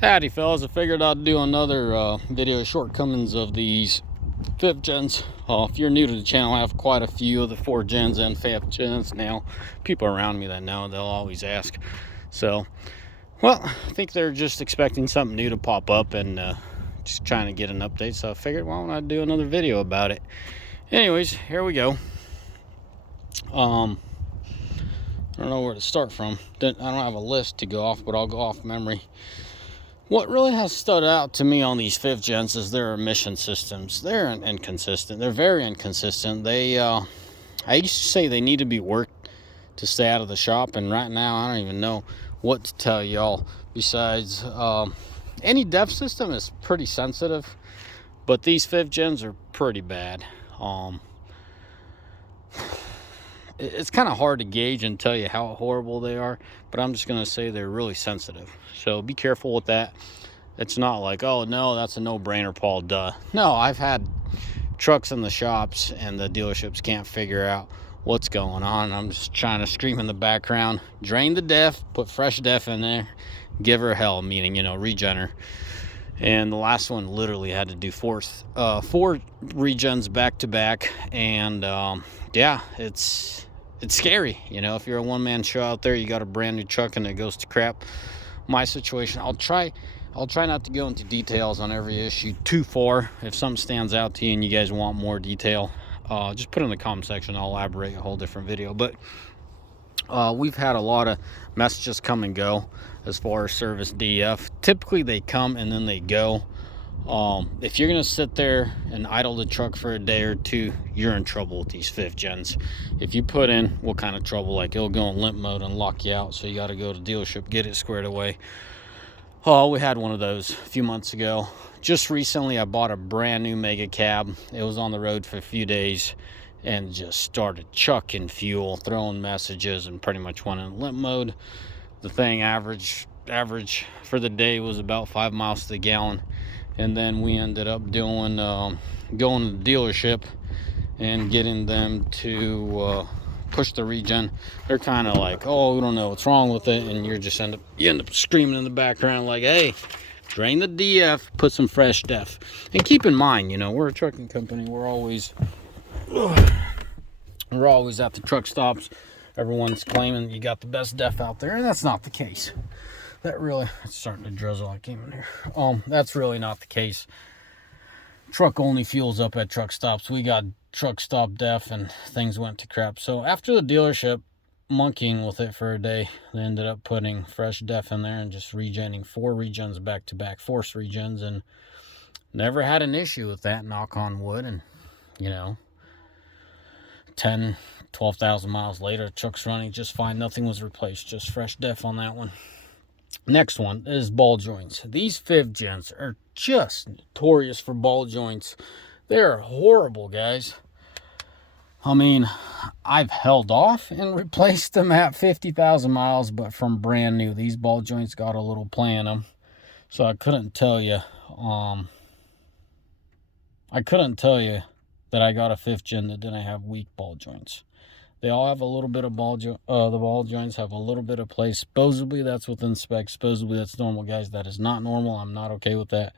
Howdy fellas, I figured I'd do another video shortcomings of these 5th gens. If you're new to the channel, I have quite a few of the 4th gens and 5th gens now. People around me that know, they'll always ask. So, well, I think they're just expecting something new to pop up and just trying to get an update. So I figured, why don't I do another video about it? Anyways, here we go. I don't know where to start from. I don't have a list to go off, but I'll go off memory. What really has stood out to me on these 5th gens is their emission systems. They're inconsistent. They're very inconsistent. I used to say they need to be worked to stay out of the shop, and right now I don't even know what to tell y'all. Besides, any DEF system is pretty sensitive, but these 5th gens are pretty bad. It's kind of hard to gauge and tell you how horrible they are, but I'm just going to say they're really sensitive. So be careful with that. It's not like, oh no, that's a no-brainer, Paul, duh. No, I've had trucks in the shops and the dealerships can't figure out what's going on. I'm just trying to scream in the background, drain the DEF, put fresh DEF in there, give her hell, meaning, regener. And the last one literally had to do four regens back to back, and yeah, it's scary. If you're a one-man show out there, you got a brand new truck and it goes to crap. My situation, I'll try not to go into details on every issue too far. If something stands out to you and you guys want more detail, just put it in the comment section. I'll elaborate a whole different video. But we've had a lot of messages come and go as far as service DF. Typically they come and then they go. If you're gonna sit there and idle the truck for a day or two, you're in trouble with these 5th gens. If you put in what kind of trouble, like it'll go in limp mode and lock you out, so you got to go to dealership, get it squared away. We had one of those a few months ago. Just recently I bought a brand new mega cab. It was on the road for a few days and just started chucking fuel, throwing messages, and pretty much went in limp mode. The thing average for the day was about 5 miles to the gallon. And then we ended up doing going to the dealership and getting them to push the regen. They're kind of like, oh, we don't know what's wrong with it, and you end up screaming in the background like, hey, drain the DF, put some fresh DEF. And keep in mind, we're a trucking company. We're always at the truck stops. Everyone's claiming you got the best DEF out there, and that's not the case. It's starting to drizzle. I came in here. That's really not the case. Truck only fuels up at truck stops. We got truck stop DEF and things went to crap. So after the dealership monkeying with it for a day, they ended up putting fresh DEF in there and just regenning 4 regens back to back, force regens, and never had an issue with that, knock on wood. And 12,000 miles later, truck's running just fine. Nothing was replaced, just fresh DEF on that one. Next one is ball joints. These 5th gens are just notorious for ball joints. They're horrible, guys. I mean, I've held off and replaced them at 50,000 miles, but from brand new, these ball joints got a little play in them. So I couldn't tell you that I got a 5th gen that didn't have weak ball joints. They all have a little bit of the ball joints have a little bit of play. Supposedly that's within specs. Supposedly that's normal, guys. That is not normal. I'm not okay with that.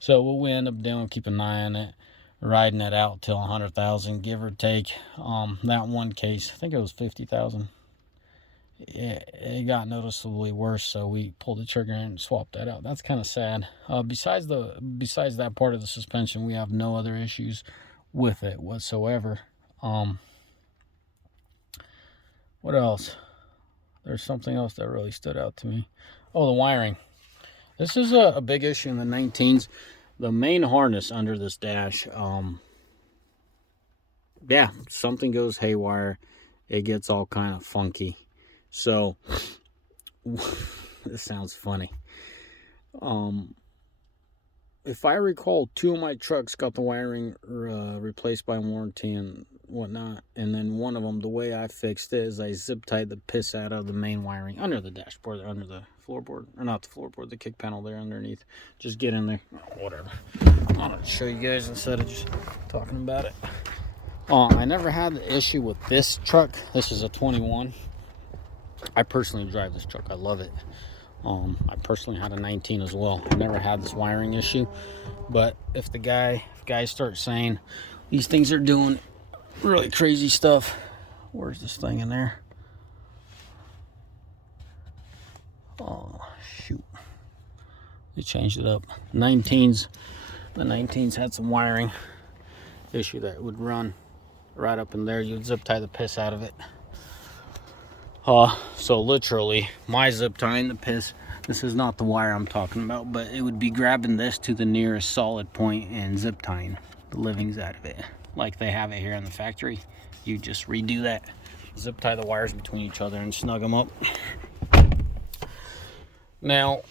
So what we end up doing, keep an eye on it, riding it out till 100,000, give or take. That one case, I think it was 50,000. It got noticeably worse, so we pulled the trigger and swapped that out. That's kind of sad. Besides that part of the suspension, we have no other issues with it whatsoever. What else? There's something else that really stood out to me. Oh, the wiring. This is a big issue in the 19s. The main harness under this dash, yeah, something goes haywire. It gets all kind of funky. So, this sounds funny. If I recall, 2 of my trucks got the wiring replaced by warranty and whatnot, and then one of them, the way I fixed it is I zip tied the piss out of the main wiring under the dashboard, under the floorboard, or not the floorboard, the kick panel there underneath. Just get in there, whatever. I'm gonna show you guys instead of just talking about it. I never had the issue with this truck. This is a 21. I personally drive this truck. I love it. I personally had a 19 as well. I never had this wiring issue, but if guys start saying these things are doing really crazy stuff, where's this thing in there? Oh shoot, they changed it up. The 19s had some wiring issue that would run right up in there. You'd zip tie the piss out of it. So literally my zip tying the piss, this is not the wire I'm talking about, but it would be grabbing this to the nearest solid point and zip tying the livings out of it like they have it here in the factory. You just redo that, zip tie the wires between each other and snug them up. Now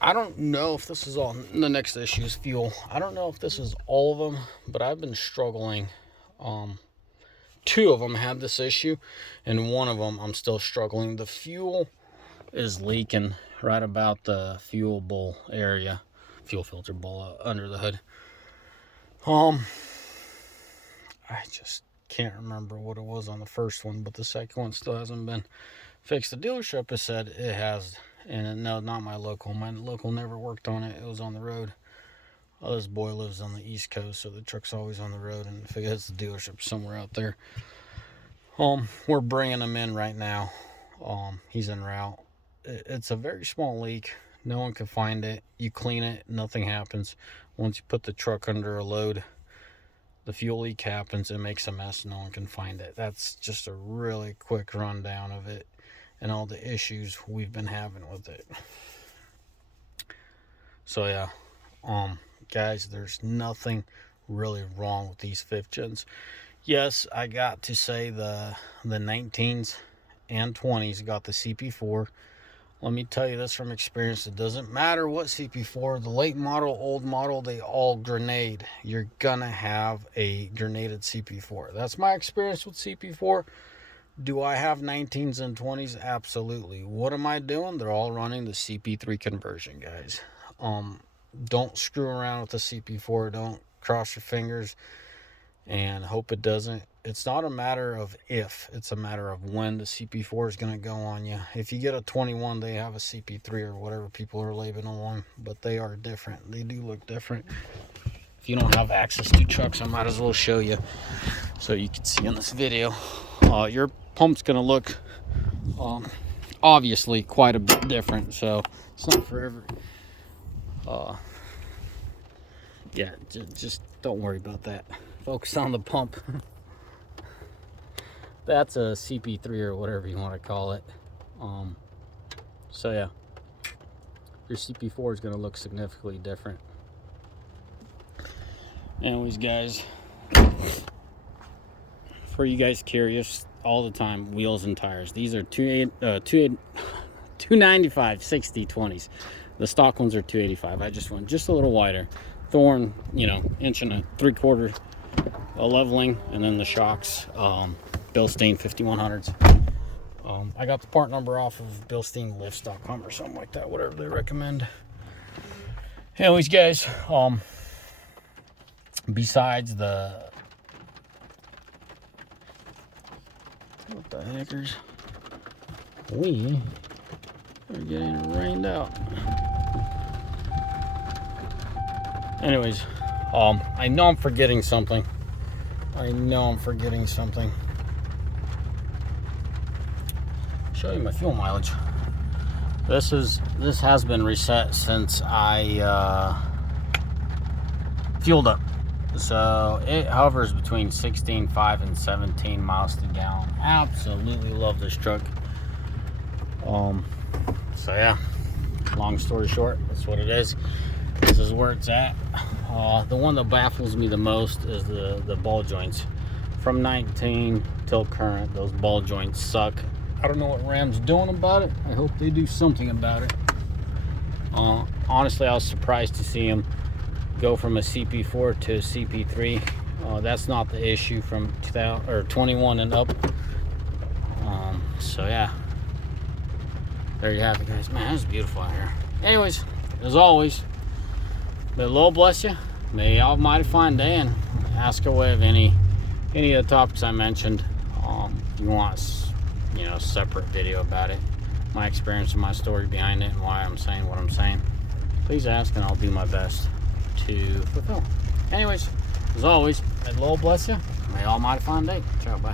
I don't know if this is all. The next issue is fuel. I don't know if this is all of them, but I've been struggling. 2 of them had this issue, and 1 of them I'm still struggling. The fuel is leaking right about the fuel bowl area, fuel filter bowl under the hood. I just can't remember what it was on the first one, but the second one still hasn't been fixed. The dealership has said it has, and no, not my local. My local never worked on it. It was on the road. This boy lives on the East Coast, so the truck's always on the road, and if it hits the dealership somewhere out there, we're bringing him in right now. He's en route. It's a very small leak. No one can find it. You clean it, nothing happens. Once you put the truck under a load, the fuel leak happens. It makes a mess. No one can find it. That's just a really quick rundown of it and all the issues we've been having with it. So yeah, guys, there's nothing really wrong with these 5th gens. Yes, I got to say the 19s and 20s got the CP4. Let me tell you this from experience, it doesn't matter what CP4, the late model, old model, they all grenade. You're gonna have a grenaded CP4. That's my experience with CP4. Do I have 19s and 20s? Absolutely. What am I doing? They're all running the CP3 conversion, guys. Don't screw around with the CP4. Don't cross your fingers and hope it doesn't. It's not a matter of if, it's a matter of when the CP4 is going to go on you. If you get a 21, they have a CP3 or whatever people are labeling on, but they are different. They do look different. If you don't have access to trucks, I might as well show you so you can see in this video. Your pump's going to look obviously quite a bit different, so it's not forever. Yeah, just don't worry about that. Focus on the pump. That's a CP3 or whatever you want to call it. So yeah, your CP4 is going to look significantly different. Anyways, guys, for you guys curious, all the time, wheels and tires. These are 295 60 20s. The stock ones are 285. I just went just a little wider. Thorn, 1.75 leveling, and then the shocks, Bilstein 5100s. I got the part number off of BilsteinLifts.com or something like that, whatever they recommend. Anyways, guys, besides the, what the heckers, we are getting rained out. Anyways, I know I'm forgetting something. Show you my fuel mileage. This has been reset since I fueled up. So it hovers between 16.5 and 17 miles to gallon. Absolutely love this truck. So yeah, long story short, that's what it is. This is where it's at. The one that baffles me the most is the ball joints. From 19 till current, those ball joints suck. I don't know what Ram's doing about it. I hope they do something about it. Honestly, I was surprised to see them go from a CP4 to a CP3. That's not the issue from 21 and up. So yeah, there you have it, guys. Man, it's beautiful out here. Anyways, as always, may the Lord bless you. May you have a mighty fine day, and ask away of any of the topics I mentioned. If you want, separate video about it, my experience and my story behind it and why I'm saying what I'm saying, please ask and I'll do my best to fulfill. Anyways, as always, may the Lord bless you. May Almighty find day. Ciao, bye.